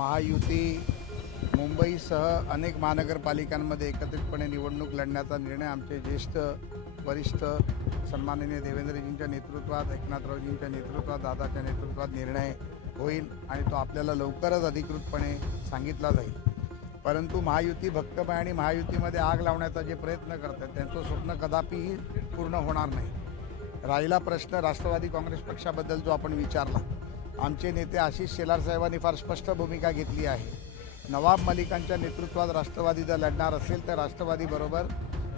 महायुती मुंबईसह अनेक महानगरपालिकांमध्ये एकत्रितपणे निवडणूक लढण्याचा निर्णय आमचे ज्येष्ठ वरिष्ठ सन्माननीय देवेंद्रजींच्या नेतृत्वात एकनाथरावजींच्या नेतृत्वात दादाच्या नेतृत्वात निर्णय होईल आणि तो आपल्याला लवकरच अधिकृतपणे सांगितला जाईल. परंतु महायुती भक्तमय आणि महायुतीमध्ये आग लावण्याचा जे प्रयत्न करतात त्यांचं स्वप्न कदापिही पूर्ण होणार नाही. राहिला प्रश्न राष्ट्रवादी काँग्रेस पक्षाबद्दल जो आपण विचारला आमचे नेते आशिष शेलार साहेबांनी फार स्पष्ट भूमिका घेतली आहे. नवाब मलिकांच्या नेतृत्वात राष्ट्रवादी जर लढणार असेल तर राष्ट्रवादीबरोबर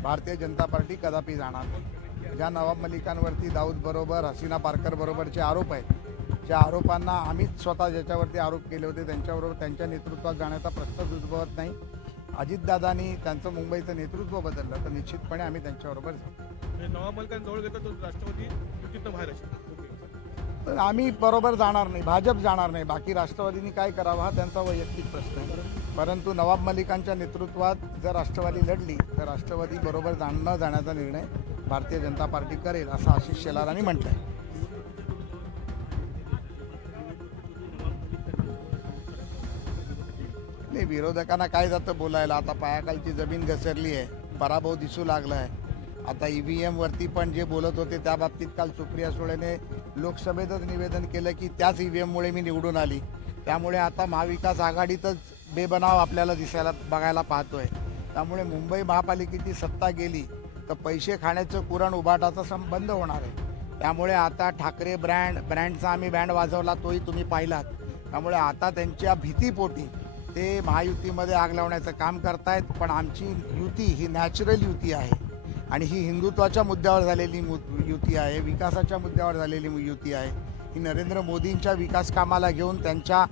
भारतीय जनता पार्टी कदापि जाणार नाही. ज्या नवाब मलिकांवरती दाऊद बरोबर हसीना पारकर बरोबरचे आरोप आहेत ज्या आरोपांना आम्हीच स्वतः ज्याच्यावरती आरोप केले होते त्यांच्याबरोबर त्यांच्या नेतृत्वात जाण्याचा प्रश्नच उद्भवत नाही. अजितदादांनी त्यांचं मुंबईचं नेतृत्व बदललं तर निश्चितपणे आम्ही त्यांच्याबरोबर जाऊ. म्हणजे नवाब मलिकांजवळ घेतात राष्ट्रवादी बाहेर तर आम्ही बरोबर जाणार नाही भाजप जाणार नाही. बाकी राष्ट्रवादींनी काय करावं हा त्यांचा वैयक्तिक प्रश्न आहे. परंतु नवाब मलिकांच्या नेतृत्वात जर राष्ट्रवादी लढली तर राष्ट्रवादी बरोबर जाण न जाण्याचा निर्णय भारतीय जनता पार्टी करेल असं आशिष शेलारांनी म्हटलं आहे नाही विरोधकांना काय जातं बोलायला? आता पायाखालची जमीन घसरली आहे. पराभव दिसू लागला आहे आता ई व्ही एमवरती पण जे बोलत होते त्या बाबतीत काल सुप्रिया सुळेने लोकसभेतच निवेदन केलं की त्याच ई व्ही एममुळे मी निवडून आली. त्यामुळे आता महाविकास आघाडीतच बेबनाव आपल्याला दिसायला बघायला पाहतोय. त्यामुळे मुंबई महापालिकेची सत्ता गेली तर पैसे खाण्याचं कुरण उभाटाचा संबंध होणार आहे. त्यामुळे आता ठाकरे ब्रँड ब्रँडचा आम्ही बँड वाजवला तोही तुम्ही पाहिलात. त्यामुळे आता त्यांच्या भीतीपोटी ते महायुतीमध्ये आग लावण्याचं काम करतायत पण आमची युती ही नॅचरल युती आहे. आणि ही हिंदुत्वाच्या मुद्द्यावर झालेली युती आहे विकासाच्या मुद्द्यावर झालेली युती आहे. ही नरेंद्र मोदींच्या विकास कामाला घेऊन त्यांच्या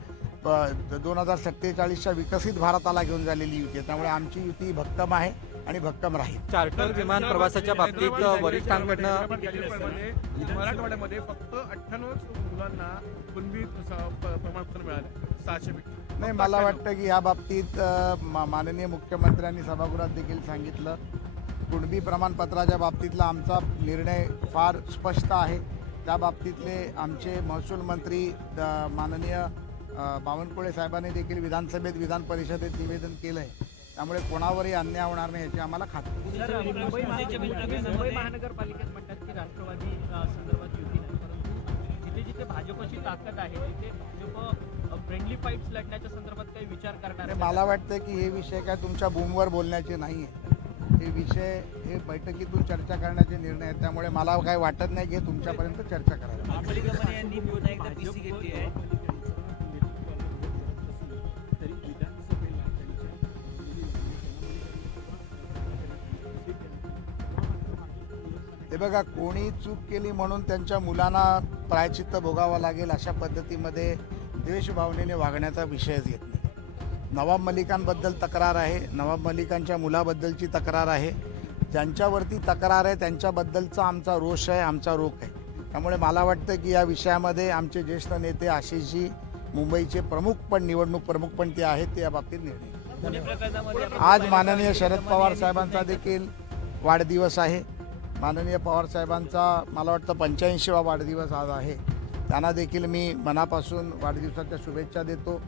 दोन हजार सत्तेचाळीसच्या विकसित भारताला घेऊन झालेली युती आहे. त्यामुळे आमची युती भक्कम आहे आणि भक्कम राहील. चार्टर विमान प्रवासाच्या बाबतीत वरिष्ठांकडनं मराठवाड्यामध्ये फक्त अठ्ठ्याण्णव मुलांना कुणबी स- प- प्रमाणपत्र मिळालं. सहाशे पैकी. नाही मला वाटतं की या बाबतीत माननीय मुख्यमंत्र्यांनी सभागृहात देखील सांगितलं कुणबी प्रमाणपत्राच्या बाबतीतला आमचा निर्णय फार स्पष्ट आहे. त्या बाबतीतले आमचे महसूल मंत्री द- माननीय बावनकुळे साहेबांनी देखील विधानसभेत विधान परिषदेत निवेदन केलं आहे त्यामुळे कोणावरही अन्याय होणार नाही याची आम्हाला खात्री मुंबई महानगरपालिकेत म्हणतात की राष्ट्रवादी संदर्भात युती नाही. परंतु जिथे जिथे भाजपची ताकद आहे तिथे भाजप फ्रेंडली फाईट्स लढण्याच्या संदर्भात काही विचार करणार आहे मला वाटतं की हे विषय काय तुमच्या बूमवर बोलण्याचे नाही आहे हे विषय हे बैठकीतून चर्चा करण्याचे निर्णय आहेत. त्यामुळे मला काय वाटत नाही की हे तुमच्यापर्यंत चर्चा करायला हे बघा कोणी चूक केली म्हणून त्यांच्या मुलांना प्रायचित्त भोगावं लागेल अशा पद्धतीमध्ये द्वेषभावनेने वागण्याचा विषयच येत नाही. नवाब मलिकांबद्दल तक्रार आहे नवाब मलिकांच्या मुलाबद्दलची तक्रार आहे. ज्यांच्यावरती तक्रार आहे त्यांच्याबद्दलचा आमचा रोष आहे आमचा रोख आहे. त्यामुळे मला वाटतं की या विषयामध्ये आमचे ज्येष्ठ नेते आशिषजी मुंबईचे प्रमुख पण निवडणूक प्रमुख पण ते आहेत ते या बाबतीत निर्णय आज माननीय शरद पवार साहेबांचा देखील वाढदिवस आहे. माननीय पवार साहेबांचा मला वाटतं पंच्याऐंशीवा वाढदिवस आज आहे. त्यांना देखील मी मनापासून वाढदिवसाच्या शुभेच्छा देतो.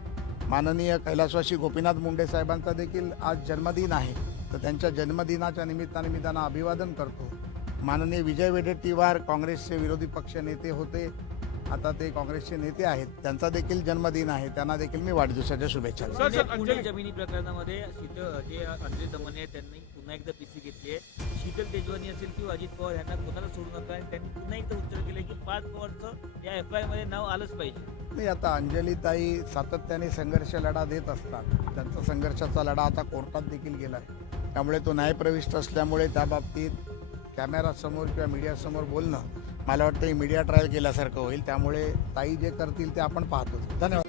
माननीय कैलासवासी गोपीनाथ मुंडे साहेबांचा देखील आज जन्मदिन आहे. तर त्यांच्या जन्मदिनाच्या निमित्ताने मी त्यांना अभिवादन करतो. माननीय विजय वडेट्टीवार काँग्रेसचे विरोधी पक्ष नेते होते. आता ते काँग्रेसचे नेते आहेत त्यांचा देखील जन्मदिन आहे त्यांना देखील मी वाढदिवसाच्या शुभेच्छा पुणे- अंजली- जमिनी प्रकरणामध्ये शीतल जे अंजली दमने आहेत त्यांनी पुन्हा एकदा पीसी घेतली आहे. शीतल तेजवानी असेल किंवा अजित पवार यांना कोणाला सोडू नका. आणि त्यांनी पुन्हा एकदा उत्तर केलं की पाच पवारचं या एफ आयमध्ये नाव आलंच पाहिजे. नाही आता अंजलीताई सातत्याने संघर्ष लढा देत असतात. त्यांचा संघर्षाचा लढा आता कोर्टात देखील गेला आहे त्यामुळे तो न्यायप्रविष्ट असल्यामुळे त्या बाबतीत कॅमेरासमोर किंवा मीडियासमोर बोलणं मला वाटतं मीडिया ट्रायल केल्यासारखं होईल. त्यामुळे ताई जे करतील ते आपण पाहतो धन्यवाद.